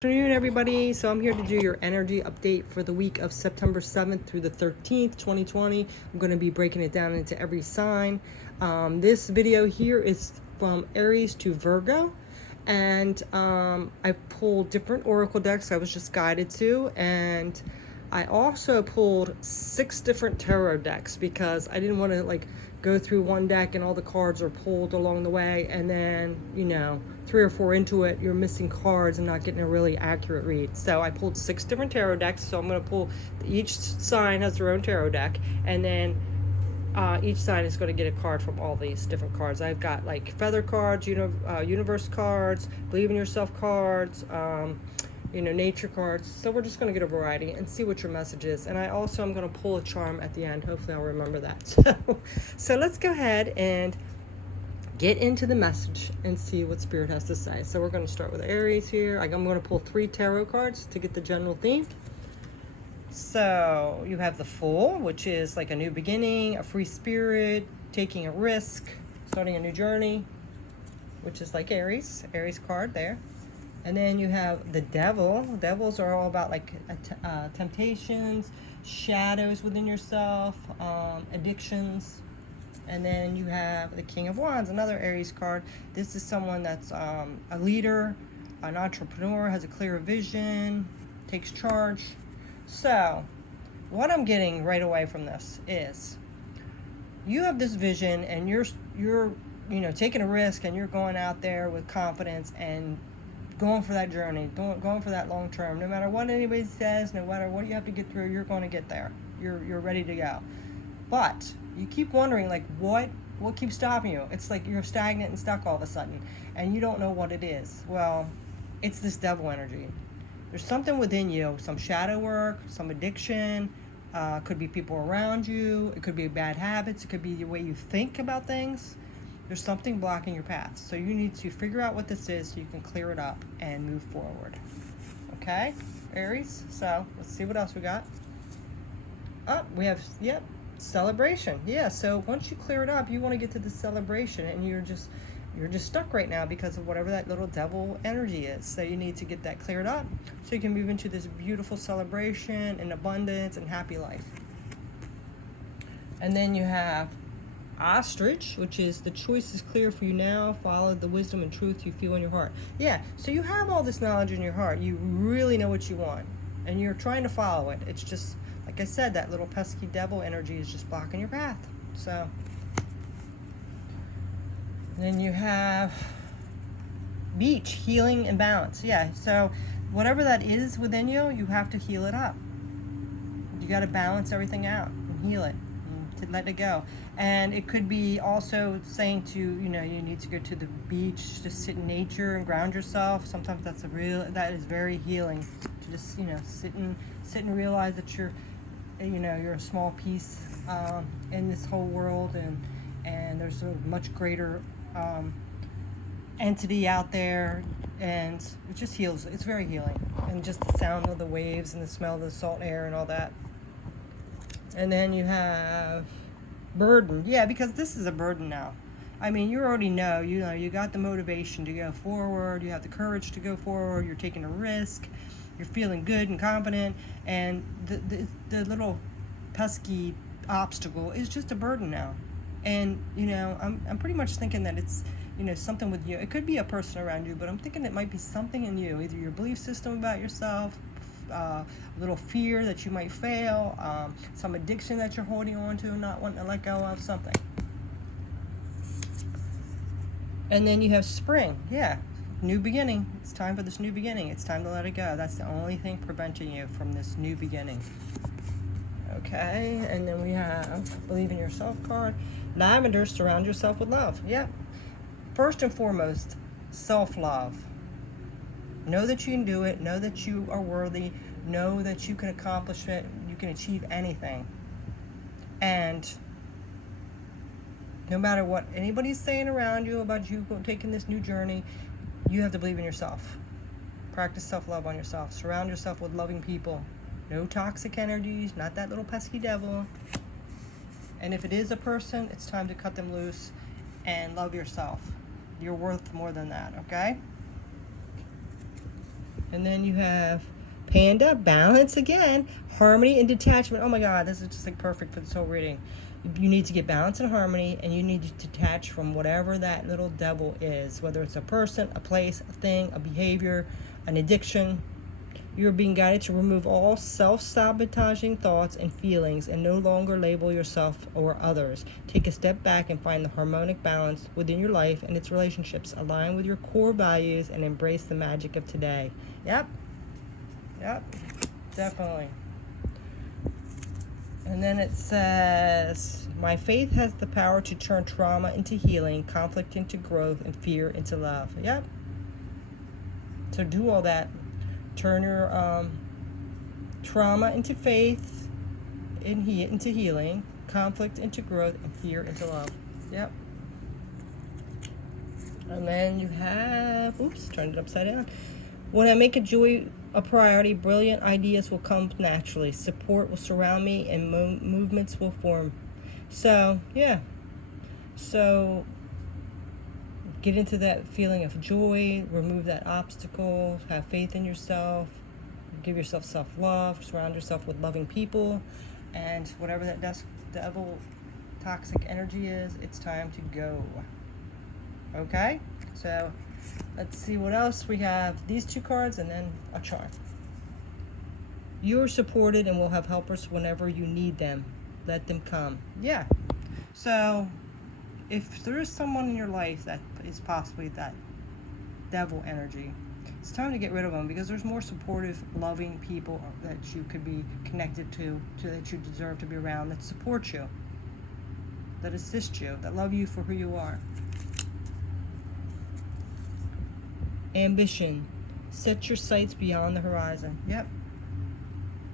Good afternoon, everybody. So I'm here to do your energy update for the week of September 7th through the 13th, 2020. I'm going to be breaking it down into every sign. This video here is from Aries to Virgo, and I pulled different oracle decks I was just guided to, and I also pulled 6 different tarot decks because I didn't want to go through one deck and all the cards are pulled along the way, and then 3 or 4 into it you're missing cards and not getting a really accurate read. So I pulled 6 different tarot decks. So I'm going to pull, each sign has their own tarot deck, and then each sign is going to get a card from all these different cards. I've got like feather cards, universe cards, believe in yourself cards, nature cards. So we're just going to get a variety and see what your message is. And I also am going to pull a charm at the end. Hopefully I'll remember that. So let's go ahead and get into the message and see what Spirit has to say. So we're going to start with Aries here. I'm going to pull 3 tarot cards to get the general theme. So you have the Fool, which is like a new beginning, a free spirit, taking a risk, starting a new journey, which is like Aries card there. And then you have the Devil. Devils are all about like temptations, shadows within yourself, addictions. And then you have the King of Wands, another Aries card. This is someone that's a leader, an entrepreneur, has a clear vision, takes charge. So what I'm getting right away from this is you have this vision, and you're taking a risk, and you're going out there with confidence and going for that journey, going for that long term. No matter what anybody says, no matter what you have to get through, you're going to get there. You're ready to go. But you keep wondering, like, what keeps stopping you? It's like you're stagnant and stuck all of a sudden, and you don't know what it is. Well, it's this devil energy. There's something within you, some shadow work, some addiction, could be people around you, it could be bad habits, it could be the way you think about things. There's something blocking your path. So you need to figure out what this is so you can clear it up and move forward. Okay, Aries? So let's see what else we got. Oh, we have, yep, celebration. Yeah, so once you clear it up, you want to get to the celebration, and you're just stuck right now because of whatever that little devil energy is. So you need to get that cleared up so you can move into this beautiful celebration and abundance and happy life. And then you have Ostrich, which is the choice is clear for you now. Follow the wisdom and truth you feel in your heart. Yeah, so you have all this knowledge in your heart. You really know what you want, and you're trying to follow it. It's just, like I said, that little pesky devil energy is just blocking your path. So then you have Beach, healing and balance. Yeah, so whatever that is within you, you have to heal it up. You got to balance everything out and heal it and to let it go. And it could be also saying to, you need to go to the beach, just sit in nature and ground yourself. Sometimes that is very healing. To just, sit and realize that you're a small piece in this whole world, and there's a much greater entity out there, and it just heals. It's very healing, and just the sound of the waves and the smell of the salt air and all that. And then you have burden. Yeah, because this is a burden now. I mean, you already know, you got the motivation to go forward, you have the courage to go forward, you're taking a risk, you're feeling good and confident, and the little pesky obstacle is just a burden now. And I'm pretty much thinking that it's something with you. It could be a person around you, but I'm thinking it might be something in you, either your belief system about yourself, a little fear that you might fail, some addiction that you're holding on to, not wanting to let go of, something. And then you have spring. Yeah, new beginning. It's time for this new beginning. It's time to let it go. That's the only thing preventing you from this new beginning. Okay, and then we have believe in yourself card. Lavender, surround yourself with love. Yeah. First and foremost, self-love. Know that you can do it. Know that you are worthy. Know that you can accomplish it. You can achieve anything. And no matter what anybody's saying around you about you taking this new journey, you have to believe in yourself. Practice self-love on yourself. Surround yourself with loving people. No toxic energies, not that little pesky devil. And if it is a person, it's time to cut them loose and love yourself. You're worth more than that, okay? And then you have Panda, balance again, harmony and detachment. Oh my God, this is just like perfect for this whole reading. You need to get balance and harmony, and you need to detach from whatever that little devil is, whether it's a person, a place, a thing, a behavior, an addiction. You're being guided to remove all self-sabotaging thoughts and feelings and no longer label yourself or others. Take a step back and find the harmonic balance within your life and its relationships. Align with your core values and embrace the magic of today. Yep, definitely. And then it says, my faith has the power to turn trauma into healing, conflict into growth, and fear into love. Yep. So do all that. Turn your trauma into faith, into healing, conflict into growth, and fear into love. Yep. And then you have, oops, turned it upside down. When I make a joy a priority, brilliant ideas will come naturally. Support will surround me and movements will form. So, yeah. So, get into that feeling of joy, remove that obstacle, have faith in yourself, give yourself self-love, surround yourself with loving people, and whatever that devil toxic energy is, it's time to go. Okay? So, let's see what else we have. These two cards and then a chart. You are supported and will have helpers whenever you need them. Let them come. Yeah. So, if there is someone in your life that is possibly that devil energy, it's time to get rid of them, because there's more supportive, loving people that you could be connected to that you deserve to be around, that support you, that assist you, that love you for who you are. Ambition. Set your sights beyond the horizon. Yep.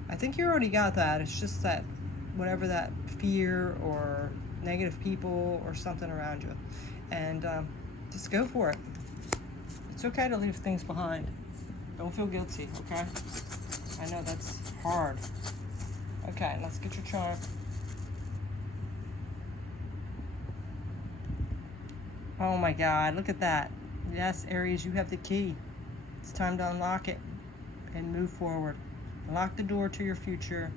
I think you already got that. It's just that whatever that fear or negative people or something around you. And just go for it. It's okay to leave things behind. Don't feel guilty, okay? I know that's hard. Okay, let's get your chart. Oh my God, look at that. Yes, Aries, you have the key. It's time to unlock it and move forward. Unlock the door to your future,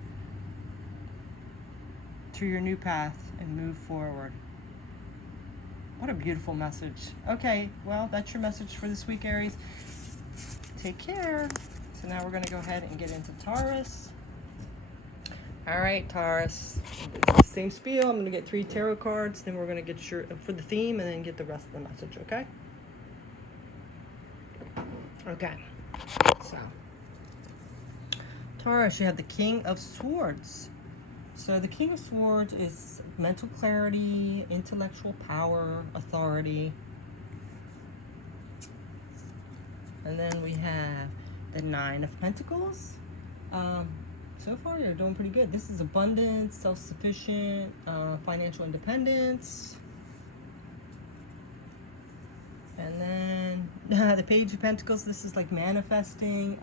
to your new path, and move forward. What a beautiful message. Okay, well, that's your message for this week, Aries. Take care. So now we're going to go ahead and get into Taurus. All right, Taurus. It's the same spiel. I'm going to get 3 tarot cards, then we're going to get for the theme, and then get the rest of the message, okay? Okay. So, Taurus, you have the King of Swords. So the King of Swords is mental clarity, intellectual power, authority. And then we have the Nine of Pentacles. So far you're doing pretty good. This is abundance, self-sufficient, financial independence. And then the Page of Pentacles, this is like manifesting,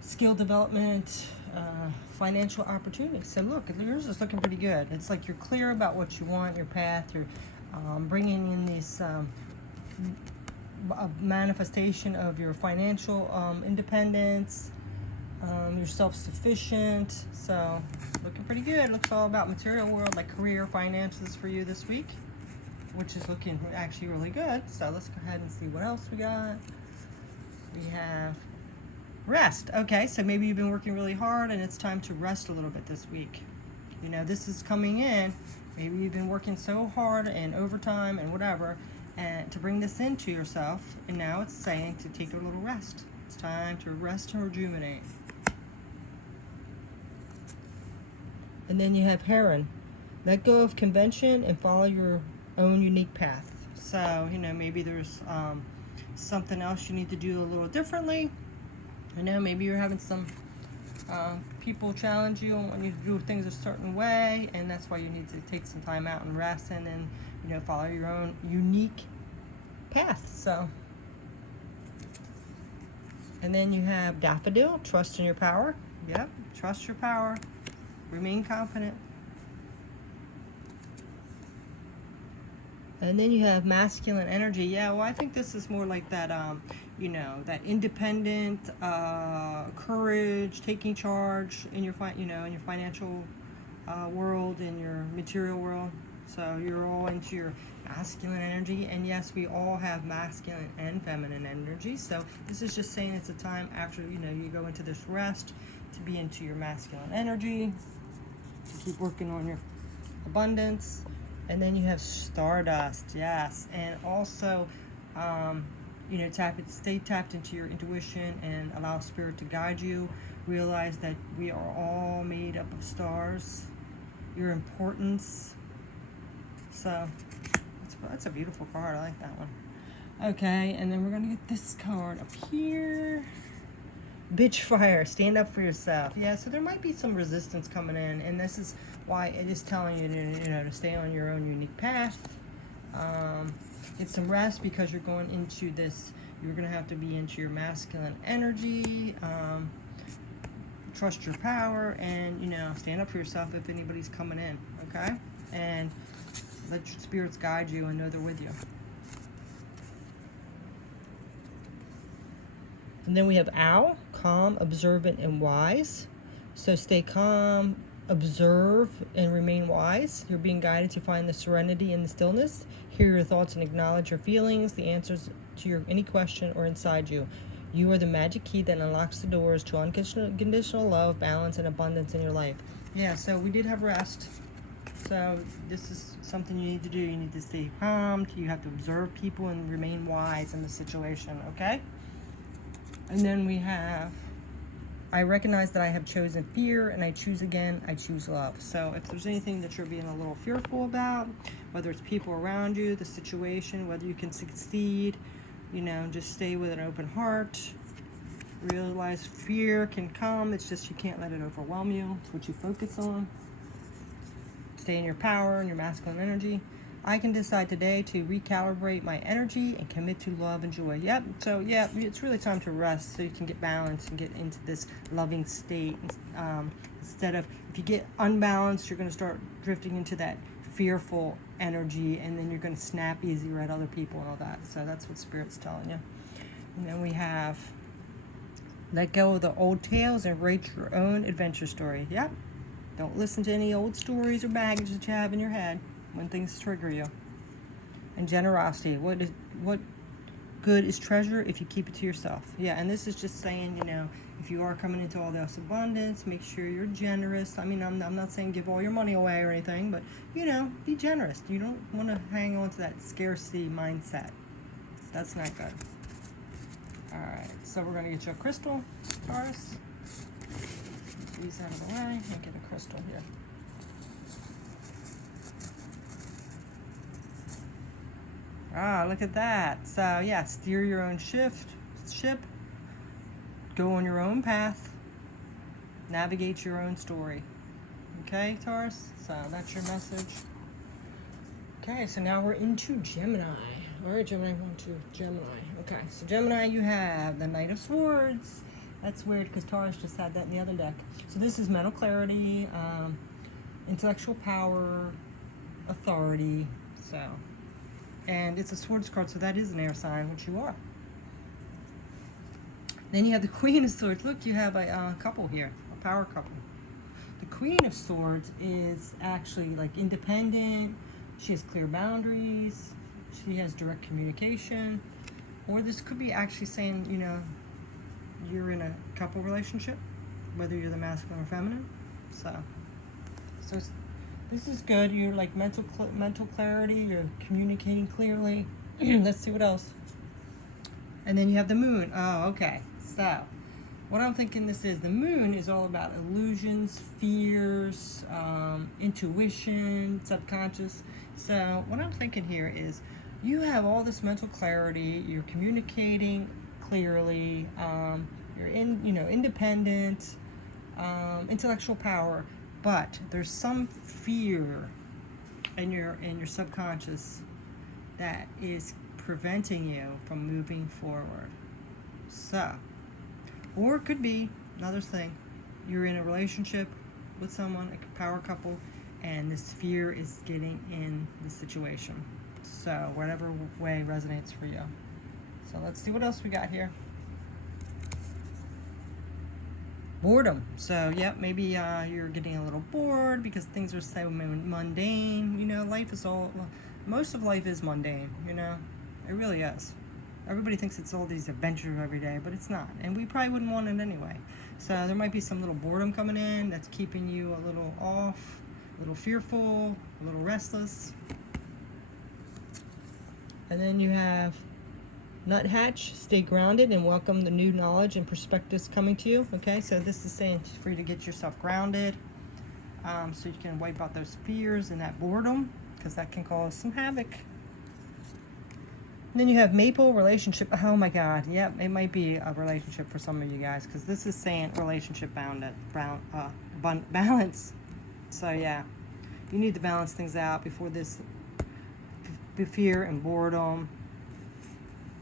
skill development, financial opportunities. So look, yours is looking pretty good. It's like you're clear about what you want, your path. You're bringing in these manifestation of your financial independence. You're self-sufficient. So looking pretty good. Looks all about material world, like career, finances for you this week, which is looking actually really good. So let's go ahead and see what else we got. We have rest. Okay, so maybe you've been working really hard and it's time to rest a little bit this week. You know, this is coming in. Maybe you've been working so hard and overtime and whatever, and to bring this into yourself, and now it's saying to take a little rest. It's time to rest and rejuvenate. And then you have Heron. Let go of convention and follow your own unique path. So, you know, maybe there's something else you need to do a little differently. I know maybe you're having some people challenge you and want you to do things a certain way, and that's why you need to take some time out and rest, and then, you know, follow your own unique path. So, and then you have Daffodil. Trust in your power. Yep, trust your power. Remain confident. And then you have masculine energy. Yeah, well, I think this is more like that, you know, that independent courage, taking charge in your in your financial world, in your material world. So you're all into your masculine energy, and yes, we all have masculine and feminine energy. So this is just saying it's a time after, you know, you go into this rest to be into your masculine energy, to keep working on your abundance. And then you have stardust, yes, and also you know, stay tapped into your intuition and allow spirit to guide you. Realize that we are all made up of stars, your importance. So that's a beautiful card. I like that one. Okay, and then we're gonna get this card up here. Bitch fire, stand up for yourself. Yeah, so there might be some resistance coming in, and this is why it is telling you to, you know, to stay on your own unique path. Get some rest, because you're going into this, you're gonna have to be into your masculine energy. Trust your power, and, you know, stand up for yourself if anybody's coming in, okay? And let your spirits guide you and know they're with you. And then we have owl, calm, observant, and wise. So stay calm, observe, and remain wise. You're being guided to find the serenity in the stillness. Hear your thoughts and acknowledge your feelings. The answers to any question are inside you. You are the magic key that unlocks the doors to unconditional love, balance, and abundance in your life. Yeah, so we did have rest. So this is something you need to do. You need to stay calm. You have to observe people and remain wise in the situation, okay? And then we have, I recognize that I have chosen fear, and I choose again, I choose love. So if there's anything that you're being a little fearful about, whether it's people around you, the situation, whether you can succeed, you know, just stay with an open heart. Realize fear can come. It's just you can't let it overwhelm you. It's what you focus on. Stay in your power and your masculine energy. I can decide today to recalibrate my energy and commit to love and joy. Yep. So, yeah, it's really time to rest so you can get balanced and get into this loving state. Instead of, if you get unbalanced, you're going to start drifting into that fearful energy, and then you're going to snap easier at other people and all that. So that's what Spirit's telling you. And then we have, let go of the old tales and write your own adventure story. Yep. Don't listen to any old stories or baggage that you have in your head when things trigger you. And generosity. What good is treasure if you keep it to yourself? Yeah, and this is just saying, you know, if you are coming into all this abundance, make sure you're generous. I mean, I'm not saying give all your money away or anything, but, you know, be generous. You don't want to hang on to that scarcity mindset. That's not good. All right, so we're going to get you a crystal, Taurus. These out of the way and get a crystal here. Ah, look at that. So, yeah, steer your own ship. Go on your own path. Navigate your own story. Okay, Taurus? So, that's your message. Okay, so now we're into Gemini. All right, Gemini, 1, 2, Gemini. Okay, so Gemini, you have the Knight of Swords. That's weird because Taurus just had that in the other deck. So this is mental clarity, intellectual power, authority. So, and it's a Swords card, so that is an air sign, which you are. Then you have the Queen of Swords. Look, you have a couple here, a power couple. The Queen of Swords is actually like independent. She has clear boundaries. She has direct communication. Or this could be actually saying, you know, you're in a couple relationship, whether you're the masculine or feminine. So this is good. You're like mental clarity. You're communicating clearly. Let's see what else. And then you have the Moon. Oh, okay. So what I'm thinking this is, the Moon is all about illusions, fears, intuition, subconscious. So what I'm thinking here is, you have all this mental clarity. You're communicating clearly, you're independent, intellectual power, but there's some fear in your subconscious that is preventing you from moving forward. So, or it could be another thing, you're in a relationship with someone, a power couple, and this fear is getting in the situation. So whatever way resonates for you. So let's see what else we got here. Boredom. So, yep, maybe you're getting a little bored because things are so mundane. You know, life is all, well, most of life is mundane, you know. It really is. Everybody thinks it's all these adventures every day, but it's not. And we probably wouldn't want it anyway. So there might be some little boredom coming in that's keeping you a little off, a little fearful, a little restless. And then you have Nuthatch, stay grounded and welcome the new knowledge and perspectives coming to you. Okay, so this is saying for you to get yourself grounded, so you can wipe out those fears and that boredom, because that can cause some havoc. And then you have Maple, relationship. Oh my God, yep, it might be a relationship for some of you guys, because this is saying relationship balance. So yeah, you need to balance things out before this fear and boredom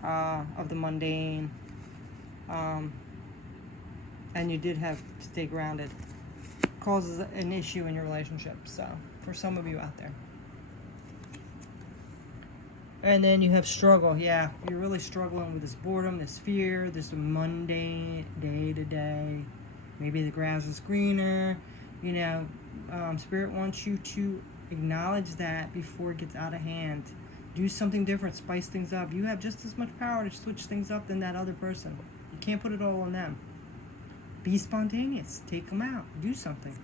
of the mundane, and you did have stay grounded, causes an issue in your relationship. So for some of you out there. And then you have struggle. Yeah, you're really struggling with this boredom, this fear, this mundane day to day. Maybe the grass is greener. You know, Spirit wants you to acknowledge that before it gets out of hand. Do something different, spice things up. You have just as much power to switch things up than that other person. You can't put it all on them. Be spontaneous. Take them out. Do something.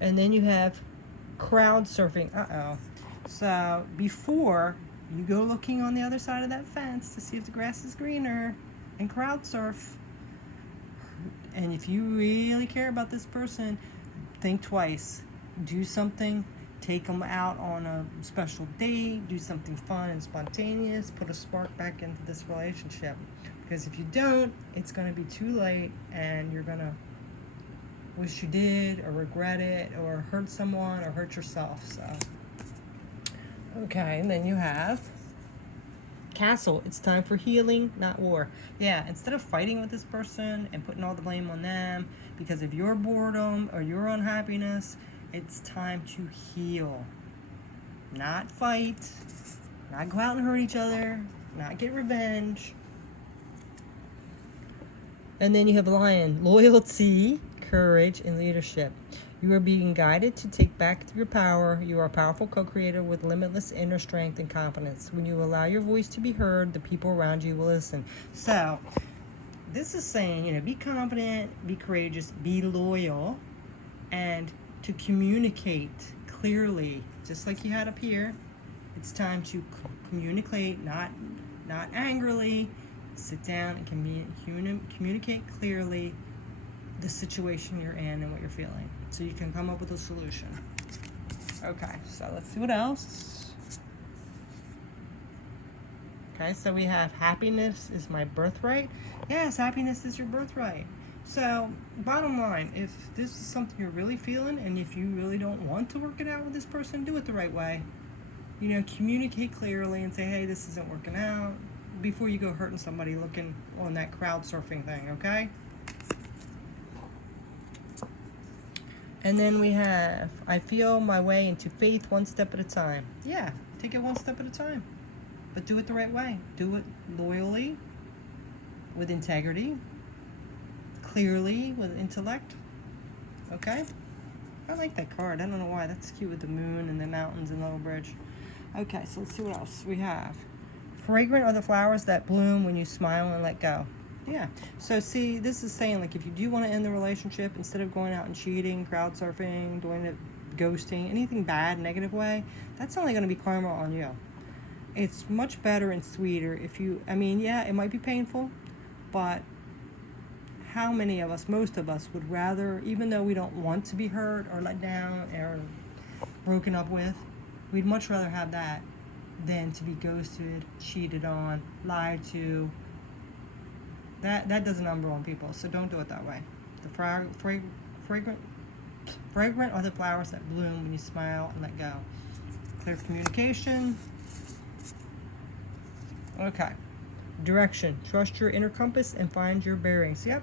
And then you have crowd surfing. Uh-oh. So before you go looking on the other side of that fence to see if the grass is greener and crowd surf, and if you really care about this person, think twice. Do something, take them out on a special date, do something fun and spontaneous, put a spark back into this relationship. Because if you don't, it's going to be too late and you're going to wish you did, or regret it, or hurt someone, or hurt yourself. So, okay, and then you have Castle. It's time for healing, not war. Yeah, instead of fighting with this person and putting all the blame on them because of your boredom or your unhappiness, it's time to heal. Not fight, not go out and hurt each other, not get revenge. And then you have Lion, loyalty, courage, and leadership. You are being guided to take back your power. You are a powerful co-creator with limitless inner strength and confidence. When you allow your voice to be heard, the people around you will listen. So, this is saying, you know, be confident, be courageous, be loyal, and to communicate clearly, just like you had up here. It's time to communicate, not angrily. Sit down and communicate clearly the situation you're in and what you're feeling, so you can come up with a solution. Okay, so let's see what else. Okay, so we have happiness is my birthright. Yes, happiness is your birthright. So, bottom line, if this is something you're really feeling, and if you really don't want to work it out with this person, do it the right way. You know, communicate clearly and say, hey, this isn't working out, before you go hurting somebody looking on that crowd surfing thing, okay? And then we have, I feel my way into faith one step at a time. Yeah, take it one step at a time, but do it the right way. Do it loyally, with integrity, clearly, with intellect. Okay? I like that card. I don't know why. That's cute with the moon and the mountains and the little bridge. Okay, so let's see what else we have. Fragrant are the flowers that bloom when you smile and let go. Yeah. So see, this is saying, like, if you do want to end the relationship, instead of going out and cheating, crowd surfing, doing it, ghosting, anything bad, negative way, that's only going to be karma on you. It's much better and sweeter if you, I mean, yeah, it might be painful, but how many of us, most of us, would rather, even though we don't want to be hurt or let down or broken up with, we'd much rather have that than to be ghosted, cheated on, lied to. That does a number on people, so don't do it that way. The fragrant are the flowers that bloom when you smile and let go. Clear communication. Okay. Direction. Trust your inner compass and find your bearings. Yep.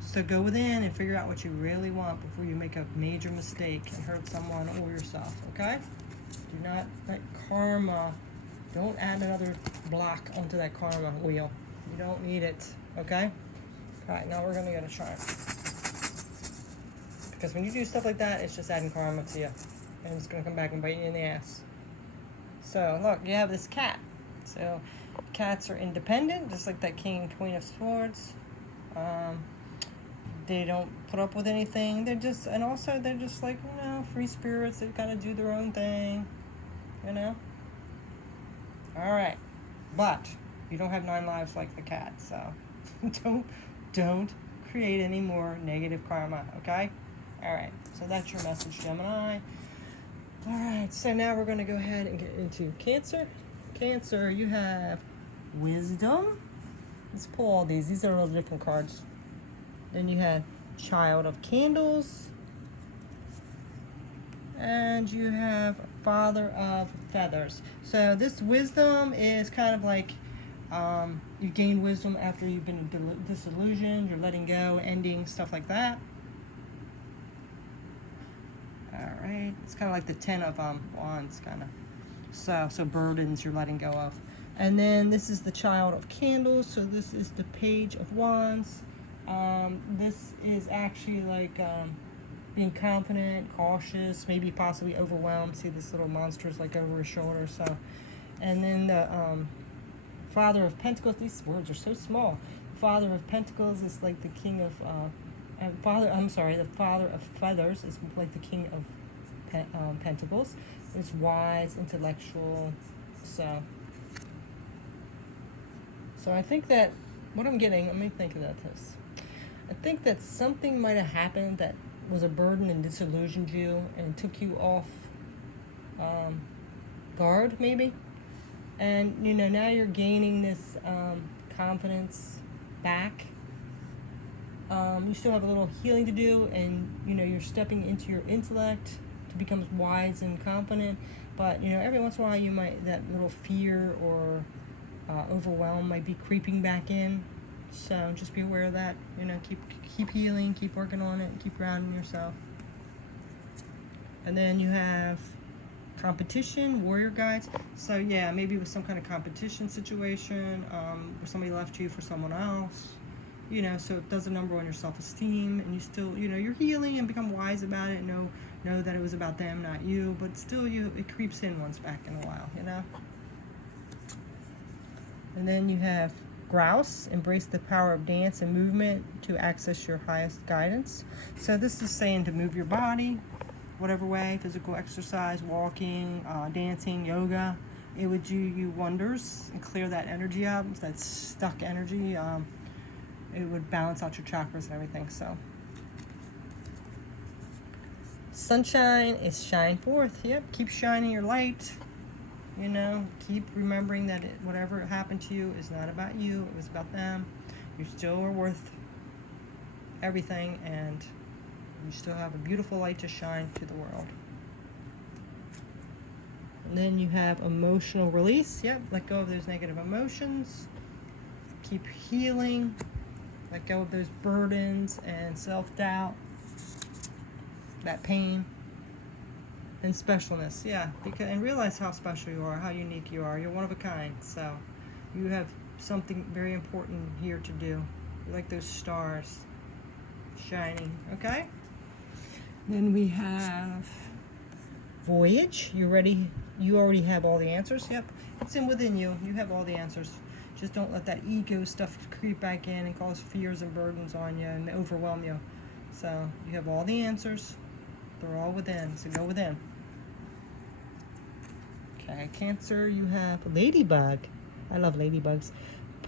So go within and figure out what you really want before you make a major mistake and hurt someone or yourself, okay? Do not let karma, don't add another block onto that karma wheel. You don't need it, okay? All right, now we're gonna go to chart. Because when you do stuff like that, it's just adding karma to you. And it's gonna come back and bite you in the ass. So look, you have this cat. So cats are independent, just like that king and queen of swords. They don't put up with anything. They're just, and also they're just like, you know, free spirits. They kind of do their own thing, you know. All right, but you don't have 9 lives like the cat, so don't create any more negative karma. Okay. All right. So that's your message, Gemini. All right. So now we're going to go ahead and get into Cancer. Cancer, you have wisdom. Let's pull all these. These are all different cards. Then you have Child of Candles. And you have Father of Feathers. So this wisdom is kind of like you gain wisdom after you've been disillusioned. You're letting go, ending, stuff like that. All right. It's kind of like the 10 of Wands, kind of. So burdens you're letting go of. And then this is the Child of Candles. So this is the Page of Wands. This is actually like being confident, cautious, maybe possibly overwhelmed. See this little monster is like over his shoulder. So, and then the Father of Pentacles. These words are so small. Father of Pentacles is like the king of the Father of Feathers is like the king of Pentacles. It's wise, intellectual. So I think that what I'm getting. Let me think about this. I think that something might have happened that was a burden and disillusioned you and took you off guard, maybe. And, you know, now you're gaining this confidence back. You still have a little healing to do, and, you know, you're stepping into your intellect to become wise and confident. But, you know, every once in a while you might, that little fear or overwhelm might be creeping back in. So just be aware of that. You know, keep healing, keep working on it, and keep grounding yourself. And then you have competition, warrior guides. So yeah, maybe with some kind of competition situation, where somebody left you for someone else. You know, so it does a number on your self-esteem, and you still, you know, you're healing and become wise about it. Know that it was about them, not you. But still, it creeps in once back in a while. You know. And then you have Grouse, embrace the power of dance and movement to access your highest guidance. So this is saying to move your body, whatever way, physical exercise, walking, dancing, yoga. It would do you wonders and clear that energy out, that stuck energy. It would balance out your chakras and everything. So sunshine is shine forth. Yep, keep shining your light. You know, keep remembering that whatever happened to you is not about you. It was about them. You still are worth everything, and you still have a beautiful light to shine to the world. And then you have emotional release. Yep, let go of those negative emotions. Keep healing. Let go of those burdens and self-doubt, that pain. And specialness, yeah, and realize how special you are, how unique you are. You're one of a kind, so you have something very important here to do. You're like those stars shining, okay? Then we have Voyage. You already have all the answers. Yep, it's within you. You have all the answers. Just don't let that ego stuff creep back in and cause fears and burdens on you and overwhelm you. So you have all the answers. They're all within, so go within. Okay, Cancer, you have Ladybug. I love ladybugs.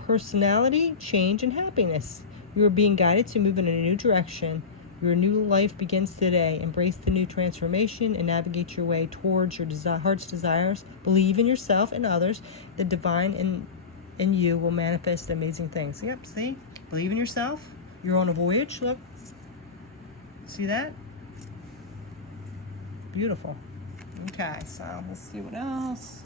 Personality, change, and happiness. You are being guided to move in a new direction. Your new life begins today. Embrace the new transformation and navigate your way towards your heart's desires. Believe in yourself and others. The divine in you will manifest amazing things. Yep, see? Believe in yourself. You're on a voyage. Look. See that? Beautiful. Okay, so let's see what else.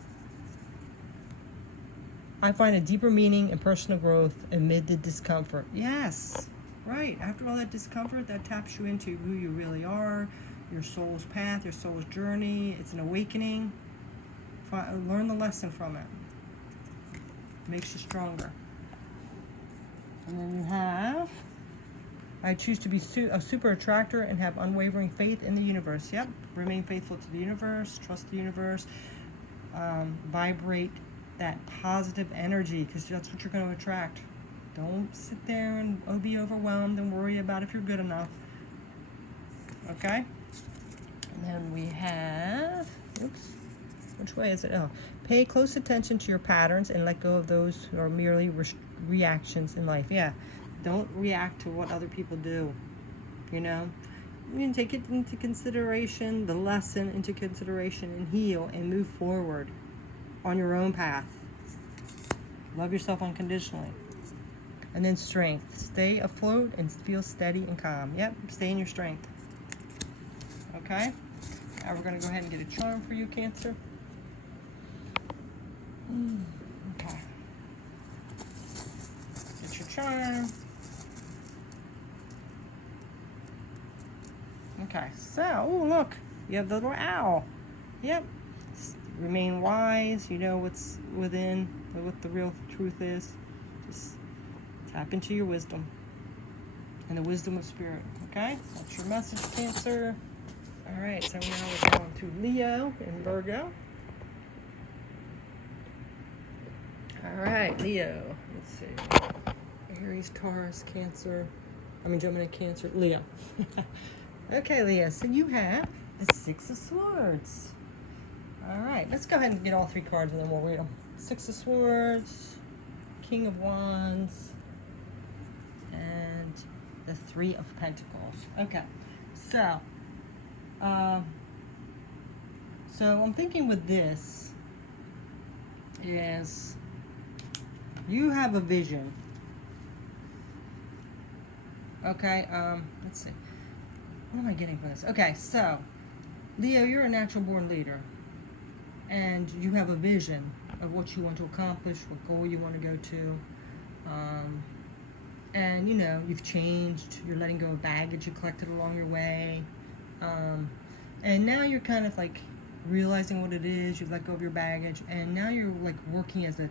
I find a deeper meaning in personal growth amid the discomfort. Yes, right. After all that discomfort, that taps you into who you really are, your soul's path, your soul's journey. It's an awakening. Learn the lesson from it. Makes you stronger. And then you have, I choose to be a super attractor and have unwavering faith in the universe. Yep, remain faithful to the universe, trust the universe, vibrate that positive energy, because that's what you're going to attract. Don't sit there and be overwhelmed and worry about if you're good enough. Okay? And then we have, oops, which way is it? Oh, pay close attention to your patterns and let go of those who are merely reactions in life. Yeah, don't react to what other people do. You know, you can take it into consideration, the lesson into consideration, and heal and move forward on your own path. Love yourself unconditionally. And then strength. Stay afloat and feel steady and calm. Yep, stay in your strength. Okay? Now we're going to go ahead and get a charm for you, Cancer. Okay. Get your charm. Okay, so, oh, look. You have the little owl. Yep. Remain wise. You know what's within, what the real truth is. Just tap into your wisdom and the wisdom of spirit. Okay? That's your message, Cancer. All right, so now we're going to Leo and Virgo. All right, Leo. Let's see. Aries, Taurus, Gemini, Cancer, Leo. Okay, Leo, so you have the Six of Swords. All right, let's go ahead and get all three cards and then we'll read them. Six of Swords, King of Wands, and the Three of Pentacles. Okay, so I'm thinking with this is you have a vision. Okay, let's see. What am I getting from this? Okay, so Leo, you're a natural born leader. And you have a vision of what you want to accomplish, what goal you want to go to. And, you know, you've changed. You're letting go of baggage you collected along your way. And now you're kind of like realizing what it is. You've let go of your baggage. And now you're like working as a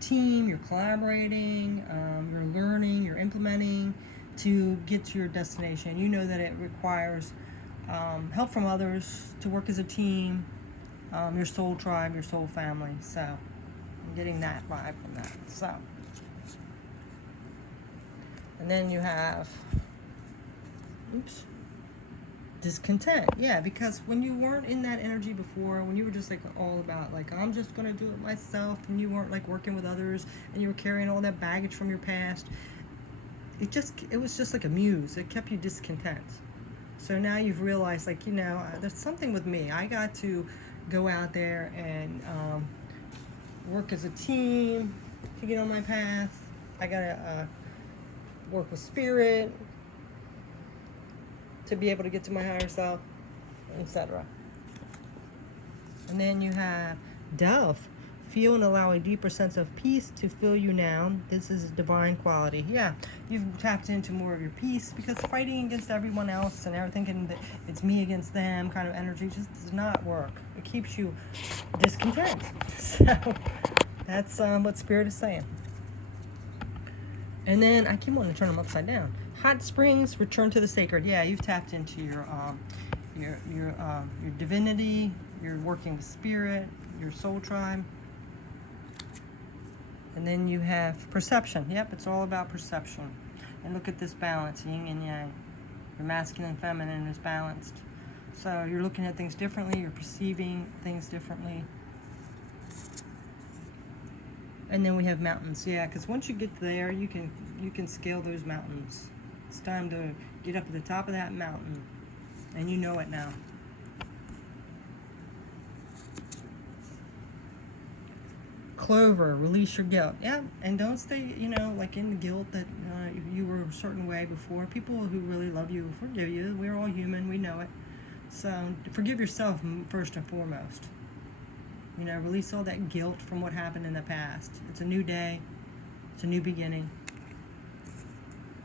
team. You're collaborating. You're learning. You're implementing to get to your destination. You know that it requires help from others to work as a team. Your soul tribe, your soul family. So I'm getting that vibe from that. So, and then you have, oops, discontent. Yeah, because when you weren't in that energy before, when you were just like all about like, I'm just gonna do it myself, and you weren't like working with others, and you were carrying all that baggage from your past, it was just like a muse. It kept you discontent. So now you've realized, like, you know, there's something with me. I got to go out there and work as a team to get on my path. I gotta work with spirit to be able to get to my higher self, etc. And then you have Dove. Feel and allow a deeper sense of peace to fill you now. This is a divine quality. Yeah, you've tapped into more of your peace, because fighting against everyone else and thinking that it's me against them kind of energy just does not work. It keeps you discontent. So that's what Spirit is saying. And then I keep wanting to turn them upside down. Hot springs, return to the sacred. Yeah, you've tapped into your divinity. You're working with spirit, your soul tribe. And then you have perception. Yep, it's all about perception. And look at this balance, yin and yang. Your masculine and feminine is balanced. So you're looking at things differently, you're perceiving things differently. And then we have mountains. Yeah, because once you get there, you can scale those mountains. It's time to get up at the top of that mountain. And you know it now. Clover, release your guilt. Yeah, and don't stay, you know, like in the guilt that you were a certain way before. People who really love you will forgive you. We're all human, we know it. So forgive yourself first and foremost. You know, release all that guilt from what happened in the past. It's a new day. It's a new beginning.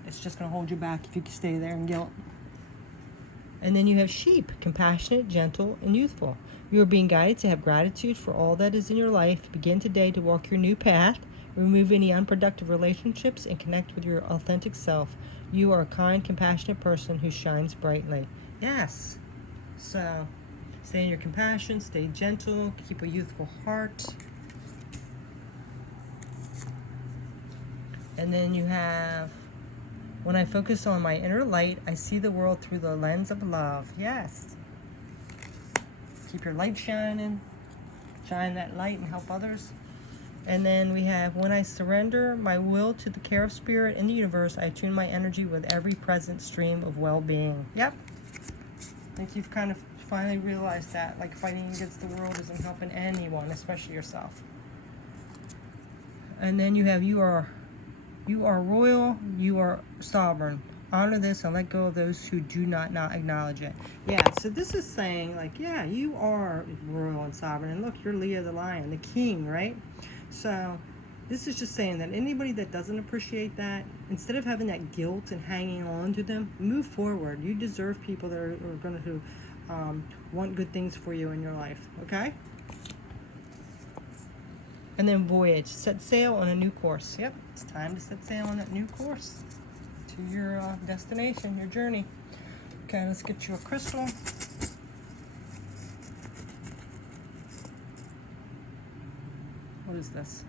It's just going to hold you back if you stay there in guilt. And then you have sheep, compassionate, gentle, and youthful. You are being guided to have gratitude for all that is in your life. Begin today to walk your new path. Remove any unproductive relationships and connect with your authentic self. You are a kind, compassionate person who shines brightly. Yes. So, stay in your compassion, stay gentle, keep a youthful heart. And then you have, when I focus on my inner light, I see the world through the lens of love. Yes. Keep your light shining. Shine that light and help others. And then we have, when I surrender my will to the care of spirit in the universe, I tune my energy with every present stream of well-being. Yep. I think you've kind of finally realized that, like, fighting against the world isn't helping anyone, especially yourself. And then you have, you are royal, you are sovereign. Honor this and let go of those who do not acknowledge it. Yeah, so this is saying, like, yeah, you are royal and sovereign. And look, you're Leo the lion, the king, right? So this is just saying that anybody that doesn't appreciate that, instead of having that guilt and hanging on to them, move forward. You deserve people that are going to want good things for you in your life, okay? And then voyage, set sail on a new course. Yep, it's time to set sail on that new course to your destination, your journey. Okay, let's get you a crystal. What is this?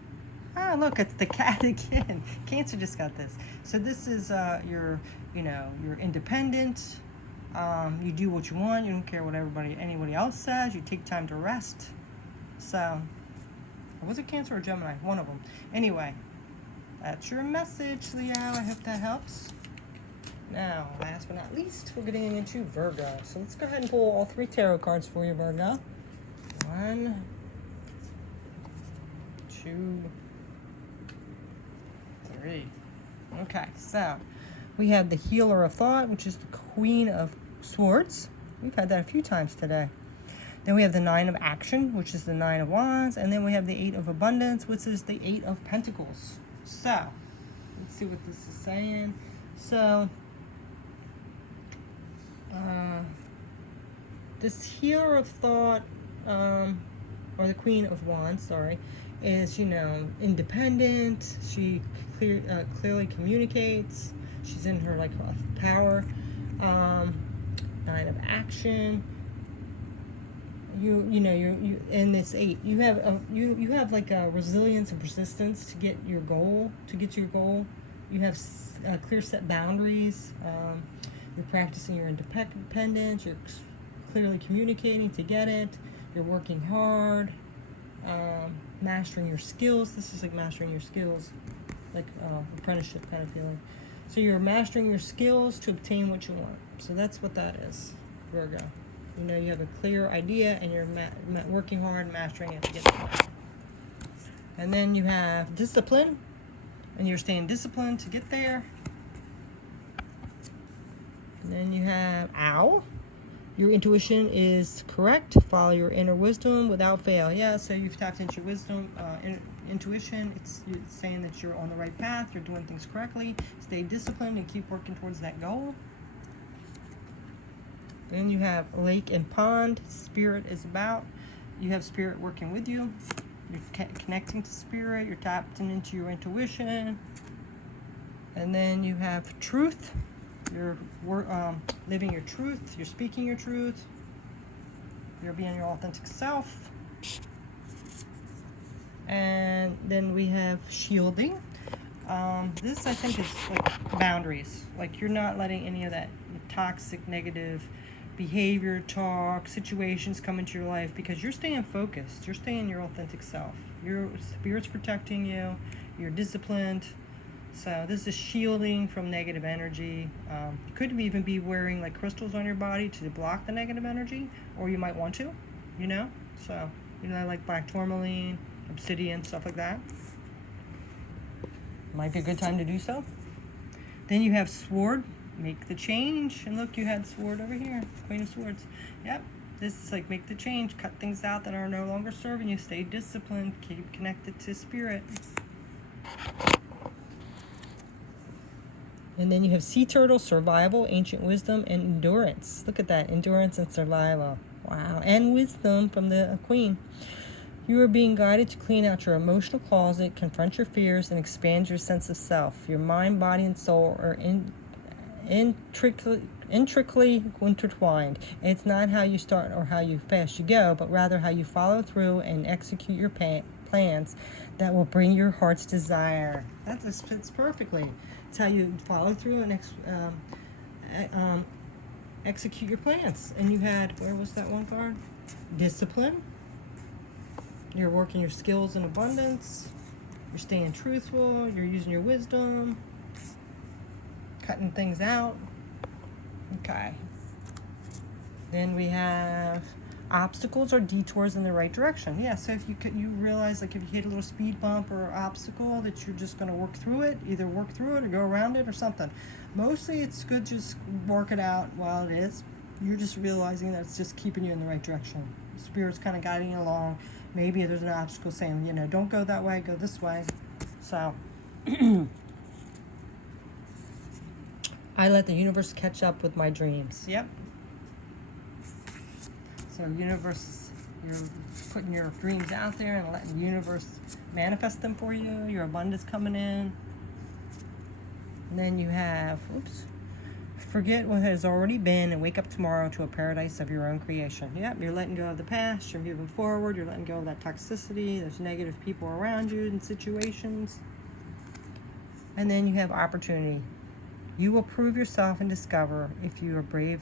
Ah, look, it's the cat again. Cancer just got this. So this is you're independent. You do what you want. You don't care what anybody else says. You take time to rest. So, was it Cancer or Gemini? One of them. Anyway, that's your message, Leo. I hope that helps. Now, last but not least, we're getting into Virgo. So let's go ahead and pull all 3 tarot cards for you, Virgo. 1, 2, 3. Okay, so we have the Healer of Thought, which is the Queen of Swords. We've had that a few times today. Then we have the 9 of Action, which is the 9 of Wands. And then we have the 8 of Abundance, which is the 8 of Pentacles. So, let's see what this is saying. So, this Healer of Thought, or the Queen of Wands, sorry, is, independent. She clearly communicates. She's in her, like, power. 9 of Action. You and it's 8. You have you have like a resilience and persistence to get your goal. You have clear set boundaries. You're practicing your independence. You're clearly communicating to get it. You're working hard. Mastering your skills. This is like mastering your skills, like apprenticeship kind of feeling. So you're mastering your skills to obtain what you want. So that's what that is, Virgo. You have a clear idea and you're working hard, mastering it to get there. And then you have discipline, and you're staying disciplined to get there. And then you have Owl. Your intuition is correct. Follow your inner wisdom without fail. Yeah, so you've tapped into your wisdom, intuition. It's saying that you're on the right path. You're doing things correctly. Stay disciplined and keep working towards that goal. Then you have Lake and Pond. Spirit is about. You have Spirit working with you. You're connecting to Spirit. You're tapping into your intuition. And then you have Truth. You're living your truth. You're speaking your truth. You're being your authentic self. And then we have Shielding. This, I think, is like boundaries. Like, you're not letting any of that toxic, negative behavior, talk, situations come into your life, because you're staying focused. You're staying your authentic self. Your Spirit's protecting you. You're disciplined. So this is shielding from negative energy. You could even be wearing like crystals on your body to block the negative energy, or you might want to, So, like black tourmaline, obsidian, stuff like that. Might be a good time to do so. Then you have Sword. Make the change. And look, you had Sword over here. Queen of Swords. Yep. This is like make the change. Cut things out that are no longer serving you. Stay disciplined. Keep connected to Spirit. And then you have sea turtle, survival, ancient wisdom, and endurance. Look at that, endurance and survival. Wow, and wisdom from the queen. You are being guided to clean out your emotional closet, confront your fears, and expand your sense of self. Your mind, body, and soul are intricately intertwined. It's not how you start or how fast you go, but rather how you follow through and execute your plans that will bring your heart's desire. That just fits perfectly. It's how you follow through and execute your plans. And you had, where was that one card? Discipline. You're working your skills in abundance. You're staying truthful. You're using your wisdom. Cutting things out. Okay. Then we have obstacles or detours in the right direction. Yeah, so if you realize, like, if you hit a little speed bump or obstacle, that you're just going to work through it, either work through it or go around it or something. Mostly it's good just work it out while it is. You're just realizing that it's just keeping you in the right direction. Spirit's kind of guiding you along. Maybe there's an obstacle saying, you know, don't go that way, go this way. So I let the universe catch up with my dreams. Yep. So universe, you're putting your dreams out there and letting the universe manifest them for you. Your abundance coming in. And then you have, forget what has already been and wake up tomorrow to a paradise of your own creation. Yep, you're letting go of the past. You're moving forward. You're letting go of that toxicity. There's negative people around you and situations. And then you have opportunity. You will prove yourself and discover if you are brave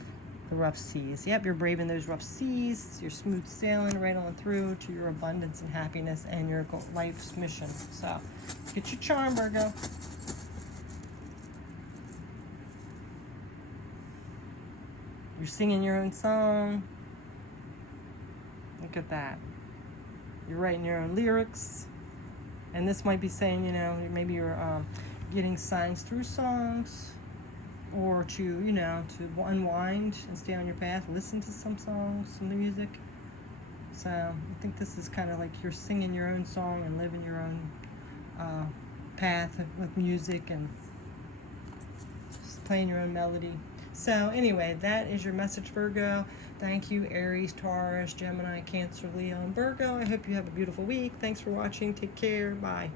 the rough seas. Yep, you're braving those rough seas. You're smooth sailing right on through to your abundance and happiness and your life's mission. So get your charm, Virgo. You're singing your own song. Look at that. You're writing your own lyrics. And this might be saying, you know, maybe you're getting signs through songs, or to, you know, to unwind and stay on your path, listen to some songs, some music. So I think this is kind of like you're singing your own song and living your own path with music and just playing your own melody. So anyway, that is your message, Virgo. Thank you, Aries, Taurus, Gemini, Cancer, Leo, and Virgo. I hope you have a beautiful week. Thanks for watching. Take care. Bye.